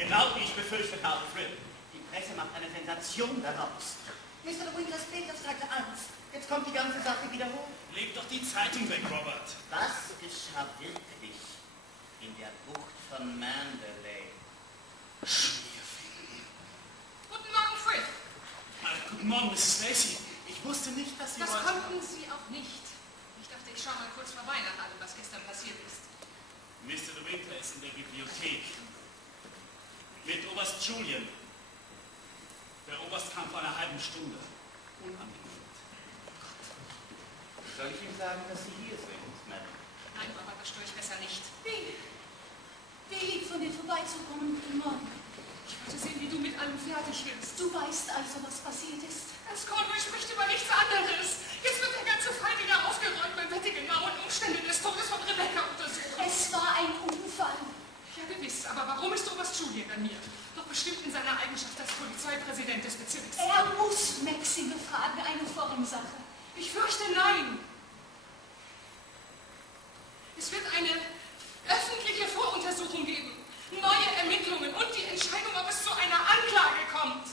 Genau wie ich befürchtet habe, Fripp. Die Presse macht eine Sensation daraus. Mr. Winters Peterstrakte 1. Jetzt kommt die ganze Sache wieder hoch. Leg doch die Zeitung weg, Robert. Was geschah wirklich in der Bucht von Mandalay? Schmierfingen. Guten Morgen, Fripp. Guten Morgen, Mrs. Lacey. Ich wusste nicht, dass Sie Das heute... konnten Sie auch nicht. Ich dachte, ich schaue mal kurz vorbei nach allem, was gestern passiert ist. Mr. De Winter ist in der Bibliothek. Mit Oberst Julian. Der Oberst kam vor einer halben Stunde. Unangenehm. Soll ich ihm sagen, dass Sie hier sind, Madame? Nein, Robert, das störe ich besser nicht. Wie lieb von dir vorbeizukommen. Guten Morgen. Ich wollte sehen, wie du mit allem fertig wirst. Du weißt also, was passiert ist. Das Conway spricht über nichts anderes. Jetzt wird der ganze Fall wieder aufgeräumt. Man wird die genauen Umstände des Todes von Rebecca untersuchen. Es war ein Unfall. Ja, gewiss. Aber warum ist Oberst Julian dann hier? Doch bestimmt in seiner Eigenschaft als Polizeipräsident des Bezirks. Er muss Maxi befragen, eine Formsache. Ich fürchte, nein. Es wird eine öffentliche Voruntersuchung geben, neue Ermittlungen und die Entscheidung, ob es zu einer Anklage kommt.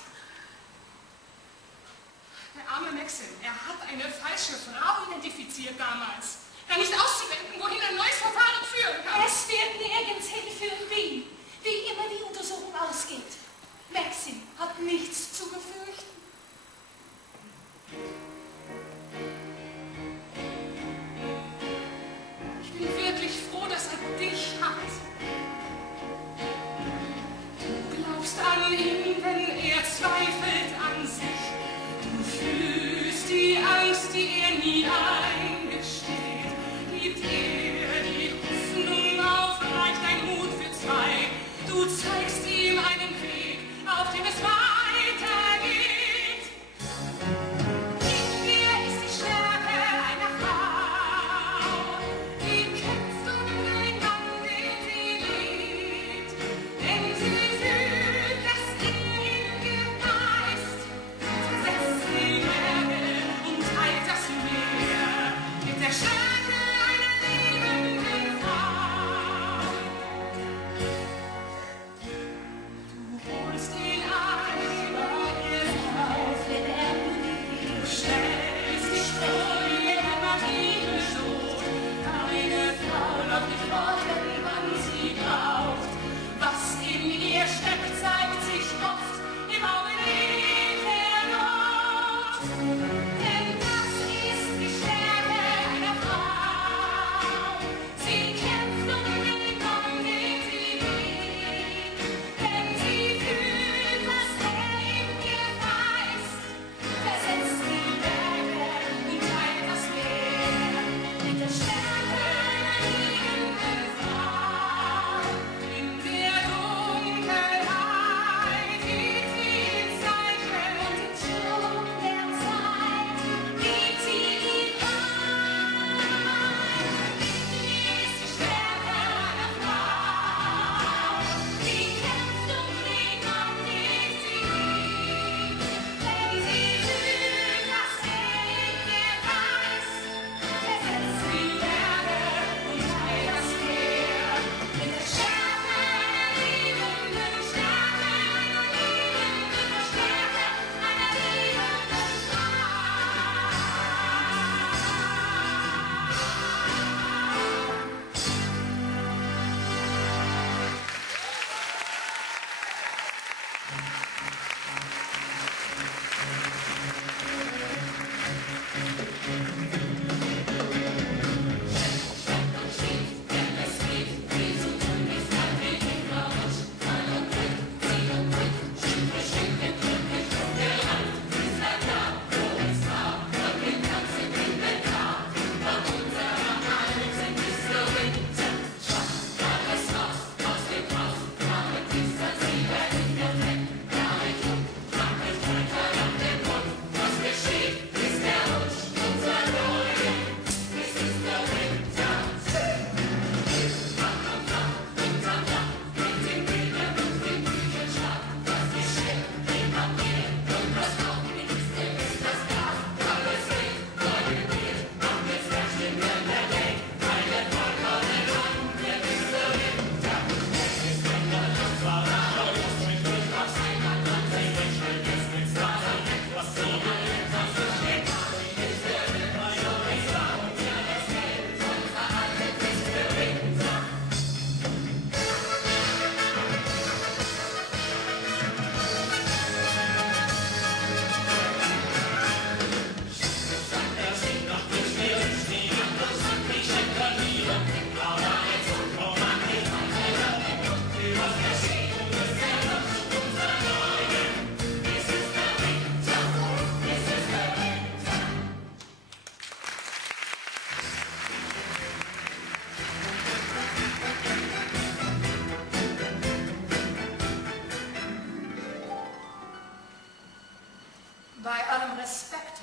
Der arme Maxim, er hat eine falsche Frau identifiziert damals. Da nicht auszudenken, wohin ein neues Verfahren führen kann. Es wird nirgends hinführen, wie immer die Untersuchung ausgeht. Maxim hat nichts zu befürchten. Ich bin wirklich froh, dass er dich hat. Du glaubst an ihn, wenn er zweifelt an sich. Du fühlst die Angst, die er nie eingesteht. Gibt er die Hoffnung auf, reicht dein Mut für zwei. Du zeigst ihm einen Weg, auf dem es weitergeht. In dir ist die Stärke einer Frau, die kämpft um den Mann, den sie liebt. Denn sie fühlt, dass in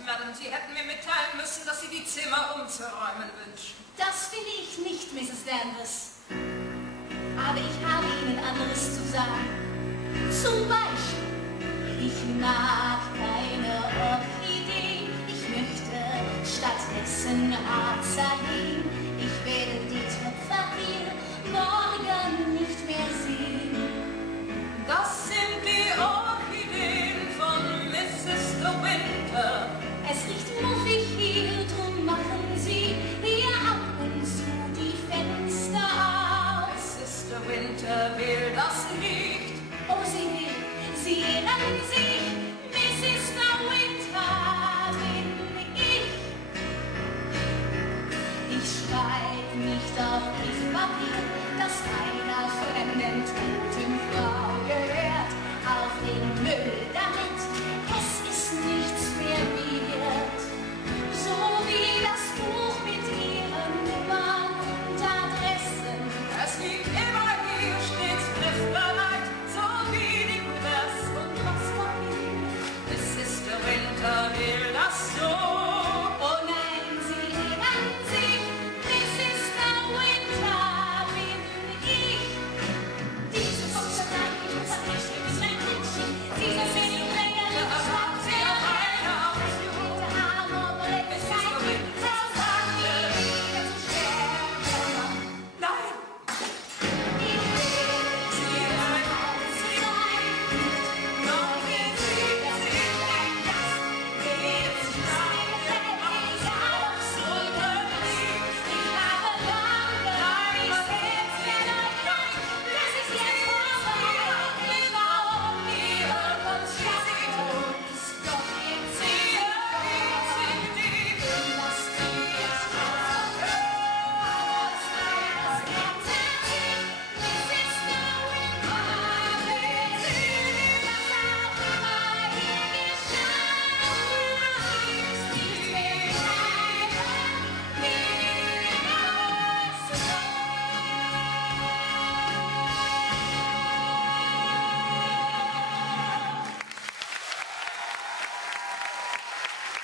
Madame, Sie hätten mir mitteilen müssen, dass Sie die Zimmer umzuräumen wünschen. Das will ich nicht, Mrs. Danvers. Aber ich habe Ihnen anderes zu sagen. Zum Beispiel, ich mag keine Orchidee. Ich möchte stattdessen Azaleen. Ich werde die Töpfer hier morgen nicht mehr sehen. Das sind die Orchideen von Mrs. De Winter. Es riecht muffig hier, drum machen Sie hier ab und zu die Fenster auf. Mrs. De Winter will das nicht. Oh, sie will, sie rennen, sie